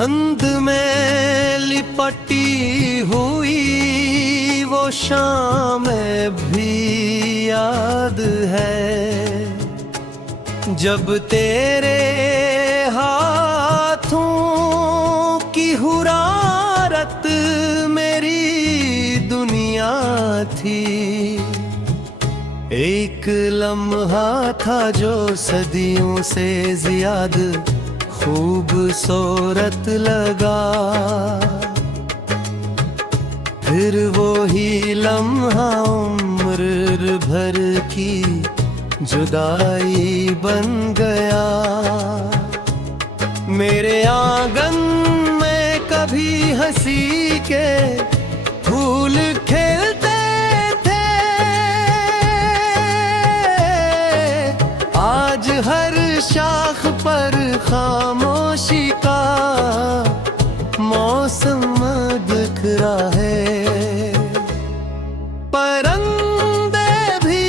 धुंध में लिपटी हुई वो शाम भी याद है, जब तेरे हाथों की हुरारत मेरी दुनिया थी। एक लम्हा था जो सदियों से ज्यादा खूबसूरत लगा, फिर वो ही लम्हा उम्र भर की जुदाई बन गया। मेरे आंगन में कभी हंसी के फूल खिलते थे, आज हर शाख पर खामोशी का मौसम दिख रहा है। परिंदे भी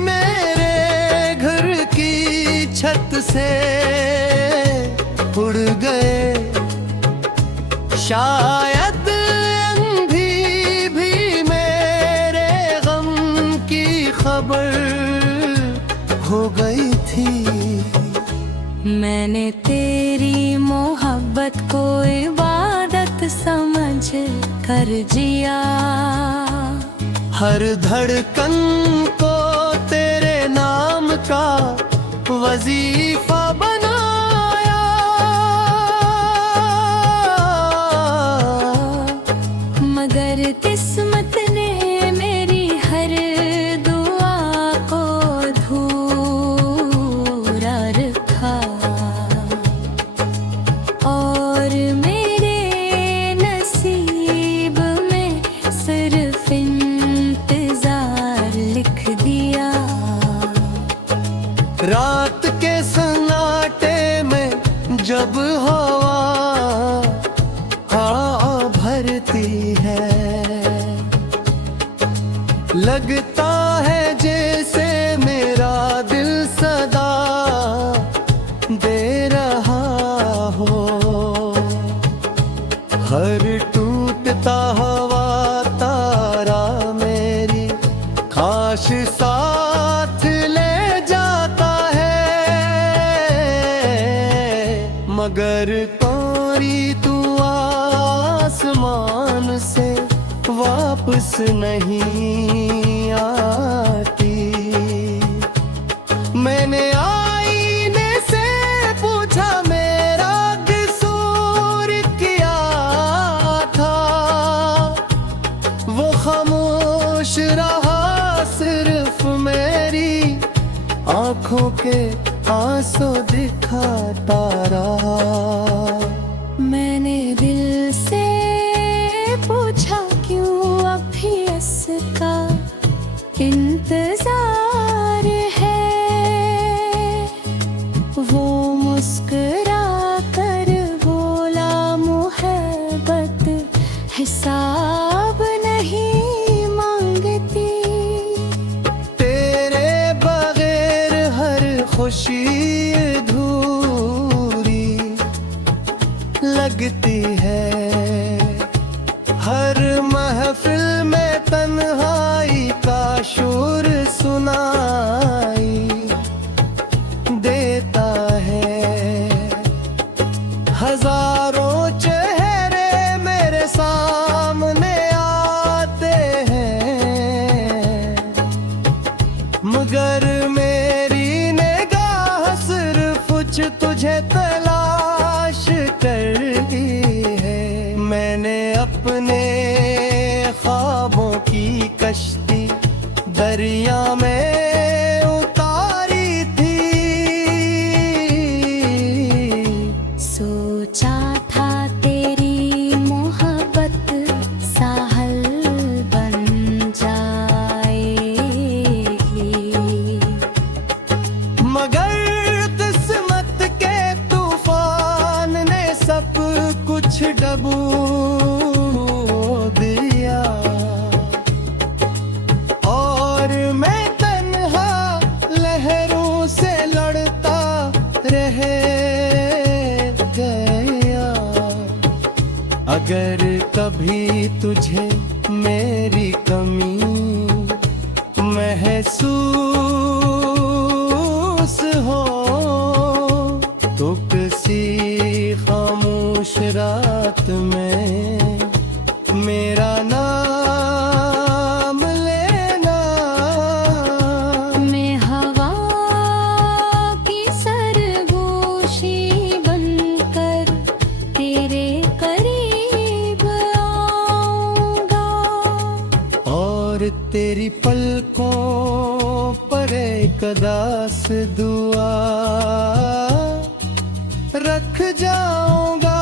मेरे घर की छत से उड़ गए, शायद अंधी भी मेरे गम की खबर हो गई थी। मैंने तेरी मोहब्बत को इबादत समझ कर जिया, हर धड़कन को तेरे नाम का वजीफा बनाया। मगर किस्मत ने मेरी हर दुआ को अधूरा रखा, और मेरे नसीब में सिर्फ इंतजार लिख दिया। रात के सन्नाटे में जब हवा भरती है, लगता है जैसे मेरा दिल सदा दे रहा हो। हर टूटता हुआ तारा मेरी खास साथ ले जाता है, मगर कोरी तू आसमान से वापस नहीं आती। मैंने आईने से पूछा मेरा कसूर क्या था, वो खामोश रहा, सिर्फ मेरी आंखों के आंसू दिखाता रहा। मैंने दिल से पूछा क्यों अभी इसका इंतजार है, वो मुस्कुरा कर बोला मोहब्बत हिसाब नहीं मांगती। तेरे बगैर हर खुशी अधूरी लगती है, हर महफिल में तन्हाई का शोर सुनाई देता है। हजारों चेहरे मेरे सामने आते हैं, मगर मेरी निगाह सिर्फ तुझे तलाश करती है। मैंने अपने ख्वाबों की कश्ती दरिया में उतारी थी, सोचा था तेरी मोहब्बत साहल बन जाएगी, मगर किस्मत के तूफान ने सब कुछ डबो दिया। और मैं अगर कभी तुझे मेरी कमी महसूस हो तो किसी खामोश रात में मेरा नाम लेना। मैं हवा की सरगोशी बनकर तेरे करीब आऊंगा और तेरी पलकों पर एक अदास दुआ रख जाऊंगा।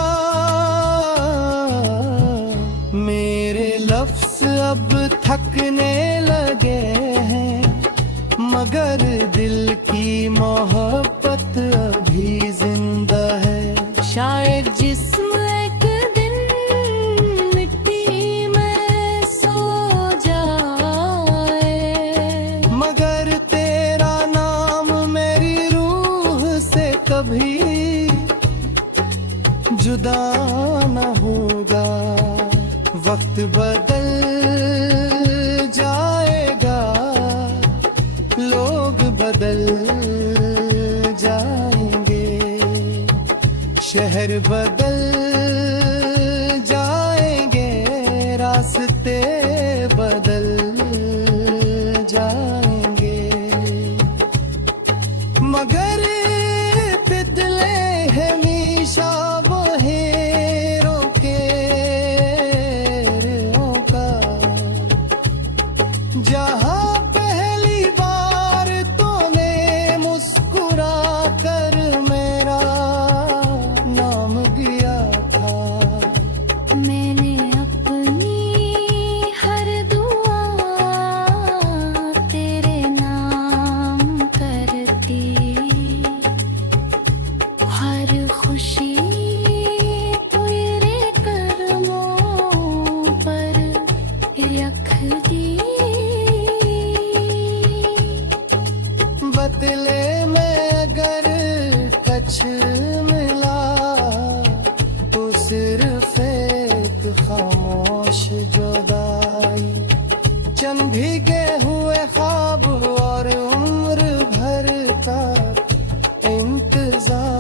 मेरे लफ्ज़ अब थकने लगे हैं मगर दिल की मोहब्बत अभी जिंदा है। शायद जिस्म एक दिन मिट्टी में सो जाए मगर तेरा नाम मेरी रूह से कभी जुदा न होगा। वक्त बदल जाएगा, लोग बदल जाएंगे, शहर बदल जाएंगे, रास्ते बदल जाएंगे मगर तितले हमेशा बहेरों के का जहाँ पहली बार तूने मुस्कुरा कर मेरा नाम लिया था। मैंने अपनी हर दुआ तेरे नाम करती, हर खुशी तेरे करमों पर रख दी। बदले में अगर कछ मिला तो सिर्फ एक खामोश जुदाई, चंद भीगे हुए ख्वाब और उम्र भर का इंतजार।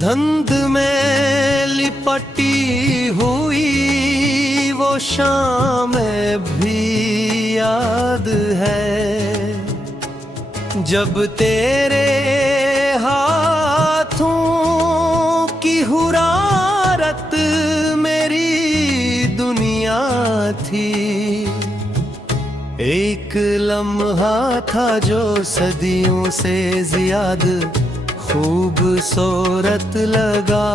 धुंध में लिपटी हुई वो शाम भी याद है जब तेरे हाथों की हुरारत मेरी दुनिया थी। एक लम्हा था जो सदियों से ज्यादा खूबसूरत लगा,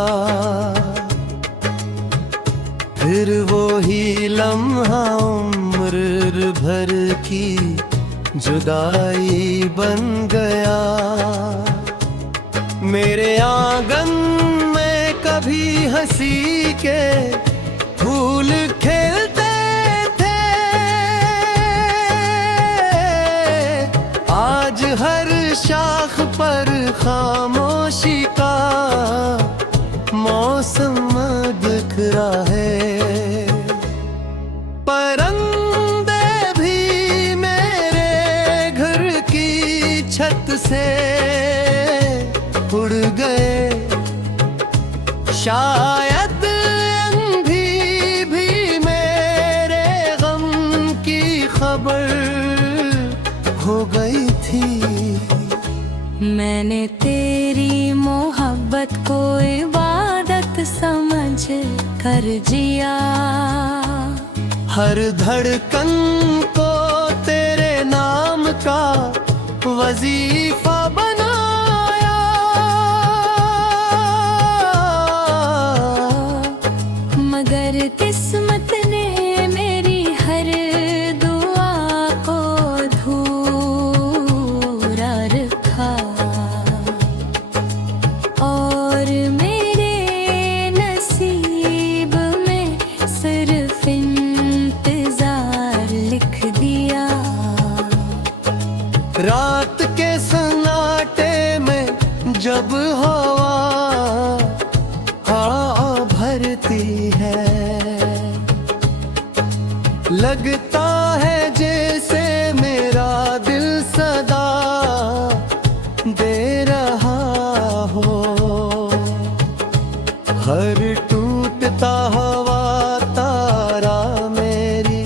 फिर वो ही लम्हा उम्र भर की जुदाई बन गया। मेरे आंगन में कभी हंसी के फूल खिलते थे, आज हर शाख पर खामोशी का मौसम बिखरा है। परिंदे भी मेरे घर की छत से उड़ गए, शायद अंधी भी मेरे गम की खबर हो गई थी। मैंने तेरी मोहब्बत को इबादत समझ कर जिया, हर धड़कन को तेरे नाम का वजीफा बनाया। मगर किस्मत ने मेरी हर दुआ को अधूरा रखा और मेरे सिर्फ इंतजार लिख दिया। रात के सन्नाटे में जब हवा भरती है, लगता है जैसे मेरा दिल सदा दे रहा हो। हर टूटता हुआ तारा मेरी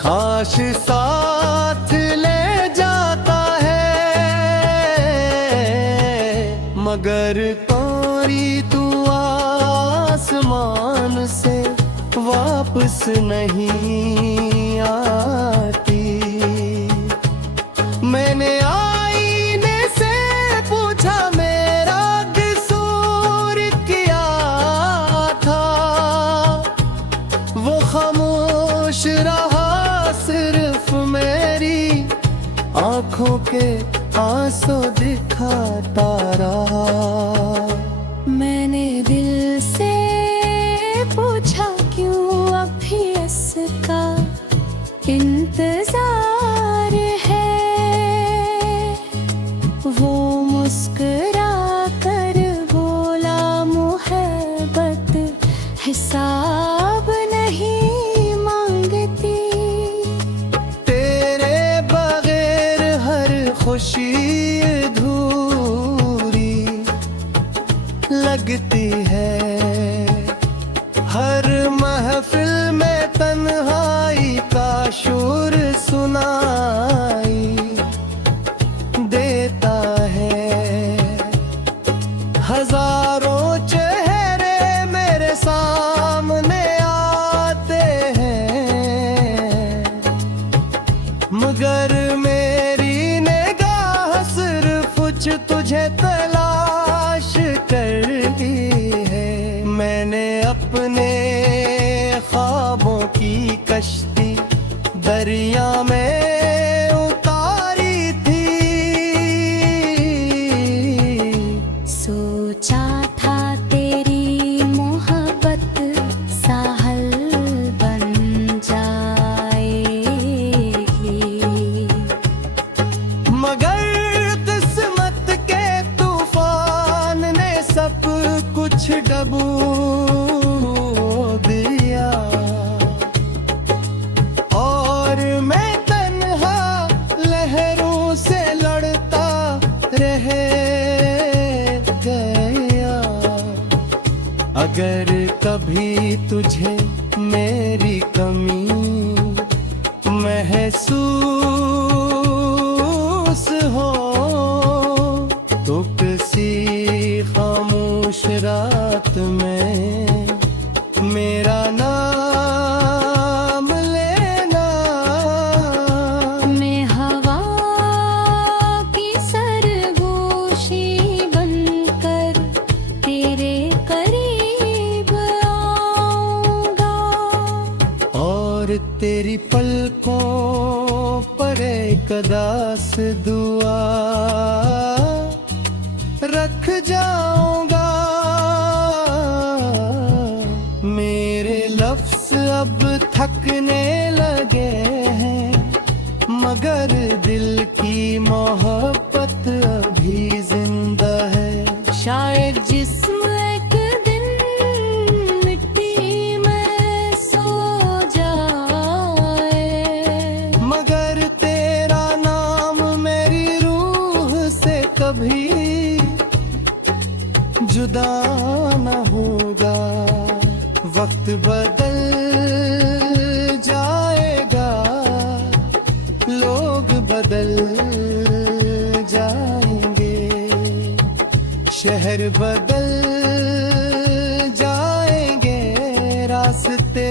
खास साथ ले जाता है, मगर कोरी तू आसमान से वापस नहीं आती। मैंने आईने से पूछा मेरा कसूर क्या था, वो खामोश रहा, सिर्फ मेरी आंखों के आंसू दिखाता रहा। मैंने दिल से पूछा क्यों अभी इसका इंतजार है, वो मुस्कुरा कर बोला मोहब्बत हिसाब नहीं मांगती। तेरे बगैर हर खुशी अधूरी लगती है, हर महफिल में तन्हाई का शोर सुनाई देता है। हजारों चेहरे मेरे सामने आते हैं, मगर मेरी निगाह सिर्फ तुझे तलाश करती है। मैंने अपने ख्वाबों की कश्ती दरिया में उतारी थी, सोचा था तेरी मोहब्बत साहल बन जाएगी, मगर किस्मत के तूफान ने सब कुछ डबो दिया, और मैं तन्हा लहरों से लड़ता रह गया। अगर कभी तुझे मेरी कमी महसूस हो, तो किसी खामोश रात में मेरा नाम लेना। मैं हवा की सरगोशी बनकर तेरे करीब आऊंगा, और तेरी पलकों पर एक अदास दुआ रख जाऊंगा। मेरे लफ्ज़ अब थकने लगे हैं, मगर दिल की मोहब्बत अभी जिंदा है। शायद जिस्म एक दिन मिट्टी में सो जाए, मगर तेरा नाम मेरी रूह से कभी जुदा न होगा। वक्त बदल जाएगा, लोग बदल जाएंगे, शहर बदल जाएंगे, रास्ते